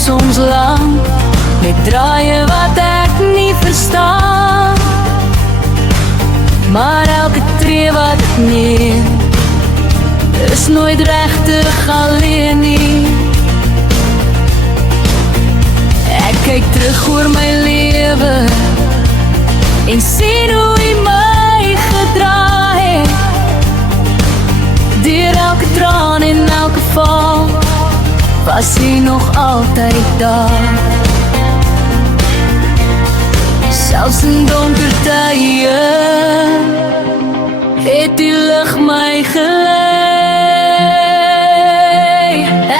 Soms lang, met draaie wat ek nie verstaan, maar elke tree wat ek neem, is nooit regtig alleen nie. Ek kyk terug oor my lewe, en sien hoe hy my gedra het, deur elke traan en elke val, was hy nog altyd daar. Selfs in donker tye het die lig my gelei.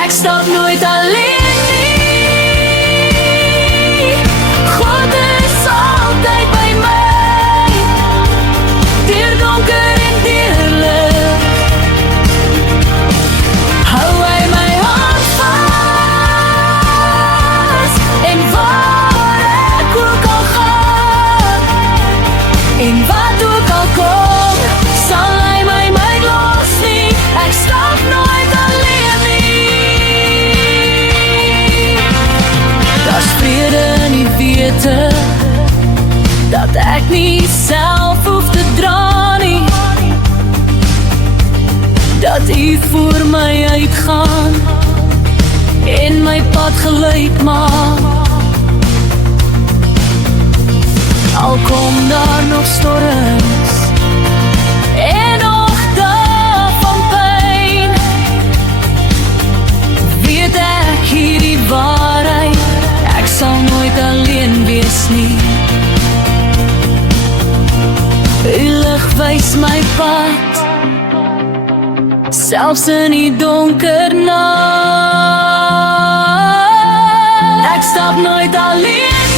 Ek stap nooit alleen nie, God is altyd by my, deur donker en deur lig, hou hy my en wat ook al kom, sal hy my los nie, ek stap nooit alleen nie. Daar's vrede in die wete, dat ek nie self hoef te dra nie, dat hy voor my uitgaan, en my pad gelyk maak. Al kom daar nog storms en nog dae van pyn, weet ek hierdie waarheid, ek sal nooit alleen wees nie. Die lig wys my pad, selfs in die donker nag. Ek stap nooit alleen